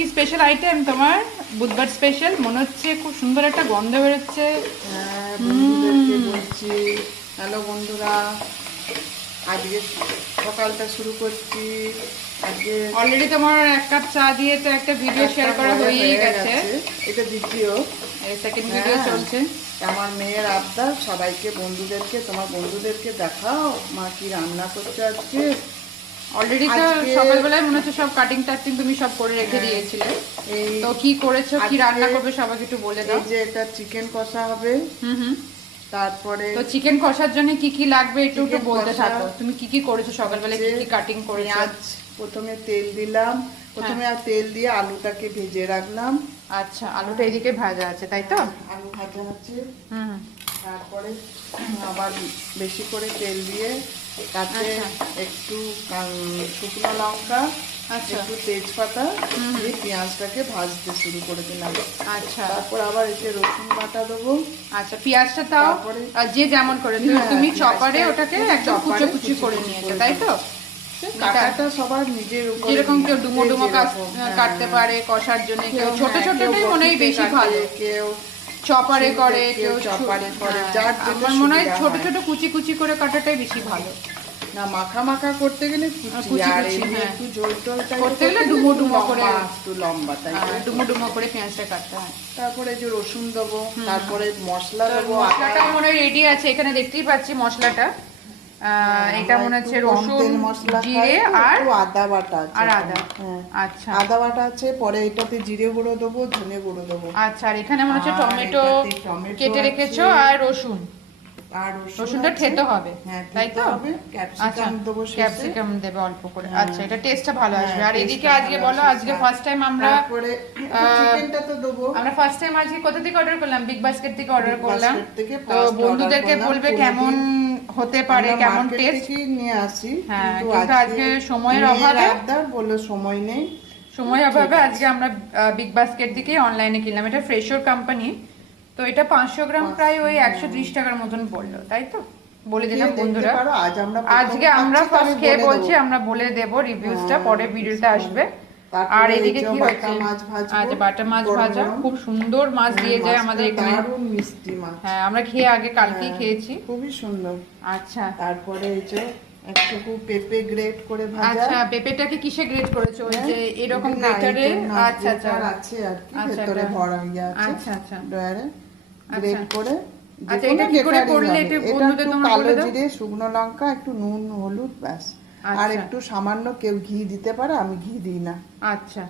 কি special item তোমার? বুধবার স্পেশাল মনে হচ্ছে, খুব সুন্দর একটা গন্ধ বেরোচ্ছে। হ্যাঁ, বন্ধুদেরকে বলছি হ্যালো বন্ধুরা, আজকে সকালটা শুরু করছি। আজকে অলরেডি তোমার 1 কাপ চা দিয়ে তো একটা ভিডিও শেয়ার করা হয়ে গেছে। এটা দ্বিতীয়, এই সেকেন্ড ভিডিও চলছে। আমার মেয়ের আবদার, সবাইকে বন্ধুদেরকে, তোমার বন্ধুদেরকে দেখাও মা কি রান্না করছে আজকে। অলরেডি তো সকালবেলায় মনে হচ্ছে সব কাটিং টাটিং তুমি সব করে রেখে দিয়েছিলে। তো কি করেছো, কি রান্না করবে সবাইকে একটু বলে দাও। এই যে এটা চিকেন কষা হবে। তারপরে তো চিকেন কষার জন্য কি কি লাগবে একটু একটু বলতে থাকো। তুমি কি কি করেছো সকালবেলায়, কি কি কাটিং করেছো? পেঁয়াজ প্রথমে তেল দিলাম, প্রথমে আর তেল দিয়ে আলুটাকে ভেজে রাখলাম। আচ্ছা, আলুটা এদিকে ভাজা আছে তাই তো? আলু ভাজা আছে। তারপরে আবার বেশি করে তেল দিয়ে তাতে একটু শুকনো লঙ্কা, একটু তেজপাতা দিয়ে পেঁয়াজটাকে ভাজতে শুরু করে দিলাম। আচ্ছা, তারপর আবার এতে রসুন বাটা দেবো। আচ্ছা, পেঁয়াজটা তাও যে যেমন করে তুমি চপারে ওটাকে একদম কুচো কুচি করে নিয়েছো তাই তো? কাটাটা সবার নিজের উপর, যেরকম কেউ ডুমো ডুমো কাটতে পারে কষার জন্য, কেউ ছোট ছোটটাই মনে হয় বেশি ভালো, কেউ চপারে করে, কেউ চপারে করে, যার আমার মনে হয় ছোট ছোট কুচি কুচি করে কাটাটাই বেশি ভালো। না মাখা মাখা করতে গেলে কুচি, আর একটু ঝোল টোল করতে গেলে ডুমো ডুমো করে, একটু লম্বা টাইপ ডুমো ডুমো করে পেঁয়াজটা কাটতে হয়। তারপরে যে রসুন দেবো, তারপরে মশলা দেবো। মশলাটা মনে হয় রেডি আছে, এখানে দেখতেই পাচ্ছি মশলাটা। এটা মনে হচ্ছে রসুন, জিরে আর আদা বাটা আছে। আর আদা, আচ্ছা আদা বাটা আছে। পরে এটাতে জিরে গুঁড়ো দেবো, ধনে গুঁড়ো দেবো। আচ্ছা, আর এখানে মনে হচ্ছে টমেটো কেটে রেখেছো আর রসুন, আর রসুনটা খেতে হবে তাই তো? আচ্ছা, ক্যাপসিকাম দেবো, ক্যাপসিকাম দেবে অল্প করে। আচ্ছা, এটা টেস্টটা ভালো আসবে। আর এদিকে আজকে বলো, আজকে ফার্স্ট টাইম আমরা চিকেনটা তো দেবো। আমরা ফার্স্ট টাইম আজকে কোথা থেকে অর্ডার করলাম? বিগ বাস্কেট থেকে অর্ডার করলাম। তো বন্ধুদেরকে বলবে কেমন হতে পারে, কেমন টেস্ট নিয়ে আসি। হ্যাঁ, কিন্তু আজকে সময়ের অভাবে, বলে সময় নেই, সময়ের অভাবে আজকে আমরা বিগ বাস্কেট থেকে অনলাইনে কিনলাম। এটা ফ্রেশোর কোম্পানি। তো এটা 500 গ্রাম প্রায় ওই 130 টাকার মতন পড়লো তাই তো? বলে দিলাম বন্ধুরা, আজকে আমরা ফার্স্ট খেয়ে বলছি, আমরা বলে দেব রিভিউজটা, পরে ভিডিওতে আসবে। আর এদিকে কি হচ্ছে? আচ্ছা, বাটা মাছ ভাজা, খুব সুন্দর মাছ দিয়ে যায় আমাদের এখানে, মিষ্টি মাছ। হ্যাঁ, আমরা খেয়ে আগে কালকেই খেয়েছি, খুবই সুন্দর। আচ্ছা, তারপরে এই যে একটু পেঁপে গ্রেট করে ভাজা। আচ্ছা, পেঁপেটাকে কিসে গ্রেট করেছো? ওই যে এরকম গ্রেটারে? আচ্ছা আচ্ছা, আছে আর কি ভেতরে ভরা ইয়ে আছে। আচ্ছা আচ্ছা, ড্রয়ারে গ্রেট করে। আচ্ছা, এটা কি করে করলে এটা বন্ধুদের তোমরা বলে দাও? কালো জিরে, শুকনো লঙ্কা, একটু নুন, হলুদ, ব্যাস। আর একটু সামান্য কেউ ঘি দিতে পারে, আমি ঘি দিই না। আচ্ছা।